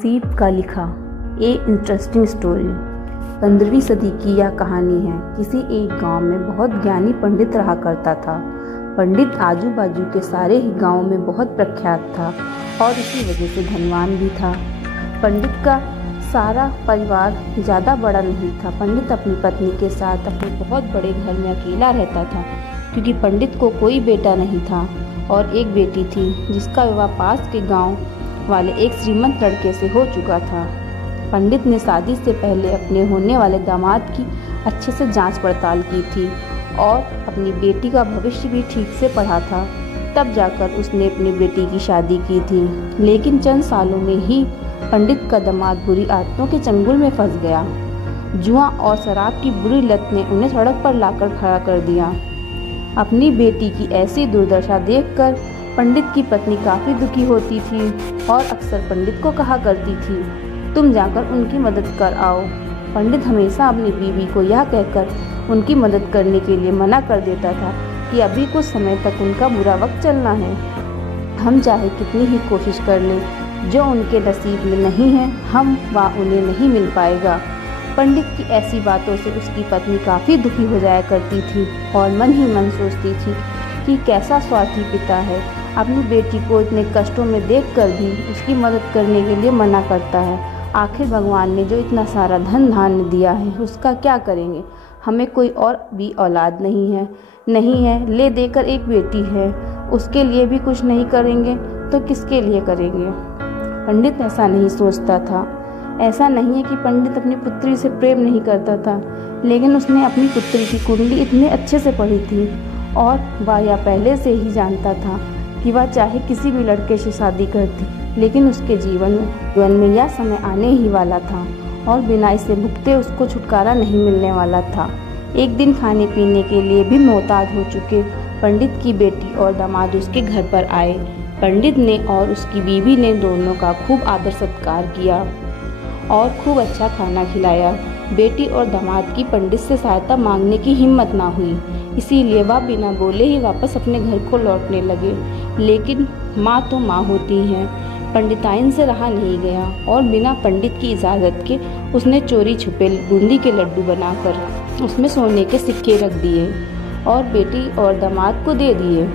नसीब का लिखा ए इंटरेस्टिंग स्टोरी। 15वीं सदी की यह कहानी है। किसी एक गांव में बहुत ज्ञानी पंडित रहा करता था। पंडित आजू बाजू के सारे ही गांव में बहुत प्रख्यात था और इसी वजह से धनवान भी था। पंडित का सारा परिवार ज़्यादा बड़ा नहीं था। पंडित अपनी पत्नी के साथ अपने बहुत बड़े घर में अकेला रहता था, क्योंकि पंडित को कोई बेटा नहीं था और एक बेटी थी जिसका विवाह पास के गांव वाले एक श्रीमंत लड़के से हो चुका था। पंडित ने शादी से पहले अपने होने वाले दामाद की अच्छे से जांच पड़ताल की थी और अपनी बेटी का भविष्य भी ठीक से पढ़ा था। तब जाकर उसने अपनी बेटी की शादी की थी। लेकिन चंद सालों में ही पंडित का दामाद बुरी आदतों के चंगुल में फंस गया। जुआ और शराब की बुरी लत ने उन्हें सड़क पर लाकर खड़ा कर दिया। अपनी बेटी की ऐसी दुर्दशा देखकर पंडित की पत्नी काफ़ी दुखी होती थी और अक्सर पंडित को कहा करती थी, तुम जाकर उनकी मदद कर आओ। पंडित हमेशा अपनी बीवी को यह कहकर उनकी मदद करने के लिए मना कर देता था कि अभी कुछ समय तक उनका बुरा वक्त चलना है। हम चाहे कितनी ही कोशिश कर लें, जो उनके नसीब में नहीं है हम वह उन्हें नहीं मिल पाएगा। पंडित की ऐसी बातों से उसकी पत्नी काफ़ी दुखी हो जाया करती थी और मन ही मन सोचती थी कि कैसा स्वार्थी पिता है, अपनी बेटी को इतने कष्टों में देखकर भी उसकी मदद करने के लिए मना करता है। आखिर भगवान ने जो इतना सारा धन धान्य दिया है उसका क्या करेंगे? हमें कोई और भी औलाद नहीं है, ले देकर एक बेटी है, उसके लिए भी कुछ नहीं करेंगे तो किसके लिए करेंगे? पंडित ऐसा नहीं सोचता था। ऐसा नहीं है कि पंडित अपनी पुत्री से प्रेम नहीं करता था, लेकिन उसने अपनी पुत्री की कुंडली इतने अच्छे से पढ़ी थी और वह यह पहले से ही जानता था कि वह चाहे किसी भी लड़के से शादी करती, लेकिन उसके जीवन में यह समय आने ही वाला था और बिना इसे भुगते उसको छुटकारा नहीं मिलने वाला था। एक दिन खाने पीने के लिए भी मोहताज हो चुके पंडित की बेटी और दामाद उसके घर पर आए। पंडित ने और उसकी बीवी ने दोनों का खूब आदर सत्कार किया और खूब अच्छा खाना खिलाया। बेटी और दामाद की पंडित से सहायता मांगने की हिम्मत ना हुई, इसीलिए वह बिना बोले ही वापस अपने घर को लौटने लगे। लेकिन माँ तो माँ होती हैं, पंडिताइन से रहा नहीं गया और बिना पंडित की इजाज़त के उसने चोरी छुपे बूंदी के लड्डू बनाकर उसमें सोने के सिक्के रख दिए और बेटी और दामाद को दे दिए,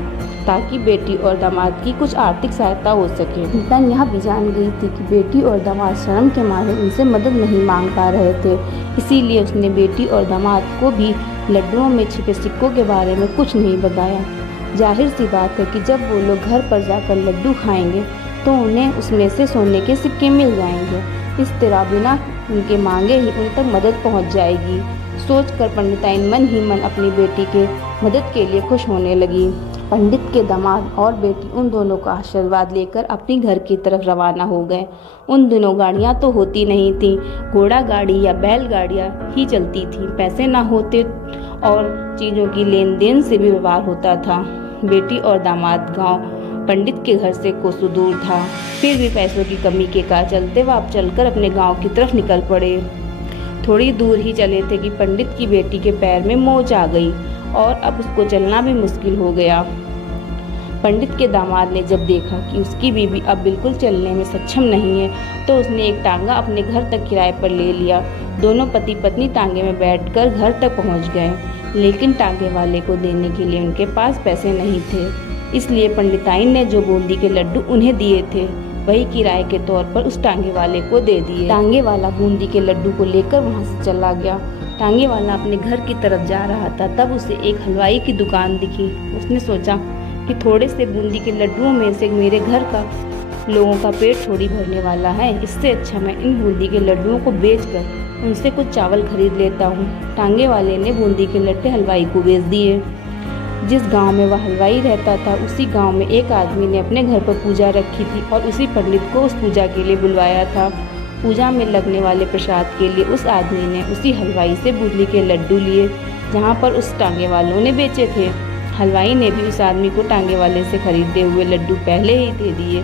ताकि बेटी और दामाद की कुछ आर्थिक सहायता हो सके। पंडिताइन यह भी जान गई थी कि बेटी और दामाद शर्म के मारे उनसे मदद नहीं मांग पा रहे थे, इसीलिए उसने बेटी और दामाद को भी लड्डुओं में छिपे सिक्कों के बारे में कुछ नहीं बताया। जाहिर सी बात है कि जब वो लोग घर पर जाकर लड्डू खाएंगे तो उन्हें उसमें से सोने के सिक्के मिल जाएंगे। इस तरह बिना उनके मांगे ही उन तक मदद पहुंच जाएगी। सोचकर पंडिताइन मन ही मन अपनी बेटी के मदद के लिए खुश होने लगी। पंडित के दामाद और बेटी उन दोनों का आशीर्वाद लेकर अपनी घर की तरफ रवाना हो गए। उन दिनों गाड़ियाँ तो होती नहीं थीं, घोड़ा गाड़ी या बैलगाड़ियाँ ही चलती थीं। पैसे ना होते और चीज़ों की लेन देन से भी व्यवहार होता था। बेटी और दामाद गांव पंडित के घर से कोसों दूर था, फिर भी पैसों की कमी के कारण चलते व अब चलकर अपने गाँव की तरफ निकल पड़े। थोड़ी दूर ही चले थे कि पंडित की बेटी के पैर में मोच आ गई और अब उसको चलना भी मुश्किल हो गया। पंडित के दामाद ने जब देखा कि उसकी बीवी अब बिल्कुल चलने में सक्षम नहीं है, तो उसने एक टांगा अपने घर तक किराए पर ले लिया। दोनों पति पत्नी टांगे में बैठकर घर तक पहुंच गए, लेकिन टांगे वाले को देने के लिए उनके पास पैसे नहीं थे, इसलिए पंडिताइन ने जो बूंदी के लड्डू उन्हें दिए थे वही किराए के तौर पर उस टांगे वाले को दे दिए। टांगे वाला बूंदी के लड्डू को लेकर वहाँ से चला गया। टांगे वाला अपने घर की तरफ जा रहा था, तब उसे एक हलवाई की दुकान दिखी। उसने सोचा कि थोड़े से बूंदी के लड्डुओं में से मेरे घर का लोगों का पेट थोड़ी भरने वाला है, इससे अच्छा मैं इन बूंदी के लड्डुओं को बेचकर उनसे कुछ चावल खरीद लेता हूँ। टांगे वाले ने बूंदी के लड्डे हलवाई को बेच दिए। जिस गांव में वह हलवाई रहता था, उसी गांव में एक आदमी ने अपने घर पर पूजा रखी थी और उसी पंडित को उस पूजा के लिए बुलवाया था। पूजा में लगने वाले प्रसाद के लिए उस आदमी ने उसी हलवाई से बूंदी के लड्डू लिए जहाँ पर उस टांगे वालों ने बेचे थे। हलवाई ने भी उस आदमी को टांगे वाले से खरीदे हुए लड्डू पहले ही दे दिए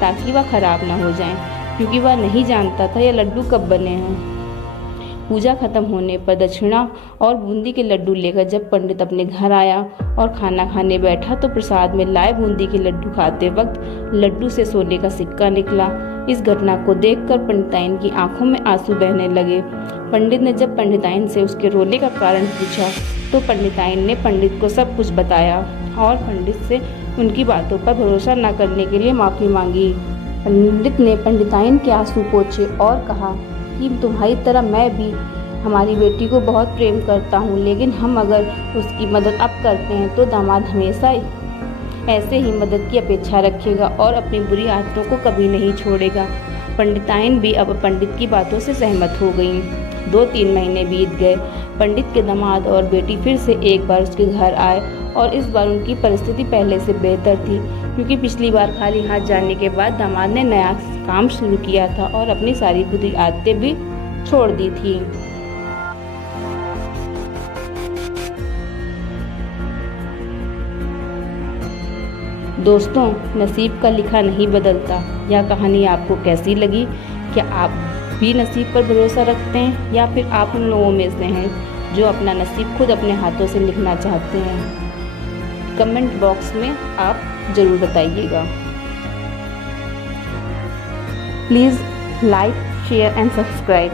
ताकि वह खराब ना हो जाएं, क्योंकि वह नहीं जानता था यह लड्डू कब बने हैं। पूजा खत्म होने पर दक्षिणा और बूंदी के लड्डू लेकर जब पंडित अपने घर आया और खाना खाने बैठा तो प्रसाद में लाए बूंदी के लड्डू खाते वक्त लड्डू से सोने का सिक्का निकला। इस घटना को देखकर पंडिताइन की आंखों में आंसू बहने लगे। पंडित ने जब पंडिताइन से उसके रोने का कारण पूछा तो पंडिताइन ने पंडित को सब कुछ बताया और पंडित से उनकी बातों पर भरोसा न करने के लिए माफ़ी मांगी। पंडित ने पंडिताइन के आंसू पोंछे और कहा कि तुम्हारी तरह मैं भी हमारी बेटी को बहुत प्रेम करता हूँ, लेकिन हम अगर उसकी मदद अब करते हैं तो दामाद हमेशा ऐसे ही मदद की अपेक्षा रखेगा और अपनी बुरी आदतों को कभी नहीं छोड़ेगा। पंडिताइन भी अब पंडित की बातों से सहमत हो गईं। 2-3 महीने बीत गए। पंडित के दामाद और बेटी फिर से एक बार उसके घर आए और इस बार उनकी परिस्थिति पहले से बेहतर थी, क्योंकि पिछली बार खाली हाथ जाने के बाद दामाद ने नया काम शुरू किया था और अपनी सारी बुरी आदतें भी छोड़ दी थी। दोस्तों, नसीब का लिखा नहीं बदलता। यह कहानी आपको कैसी लगी? क्या आप भी नसीब पर भरोसा रखते हैं या फिर आप उन लोगों में से हैं जो अपना नसीब खुद अपने हाथों से लिखना चाहते हैं? कमेंट बॉक्स में आप ज़रूर बताइएगा। Please like, share and subscribe.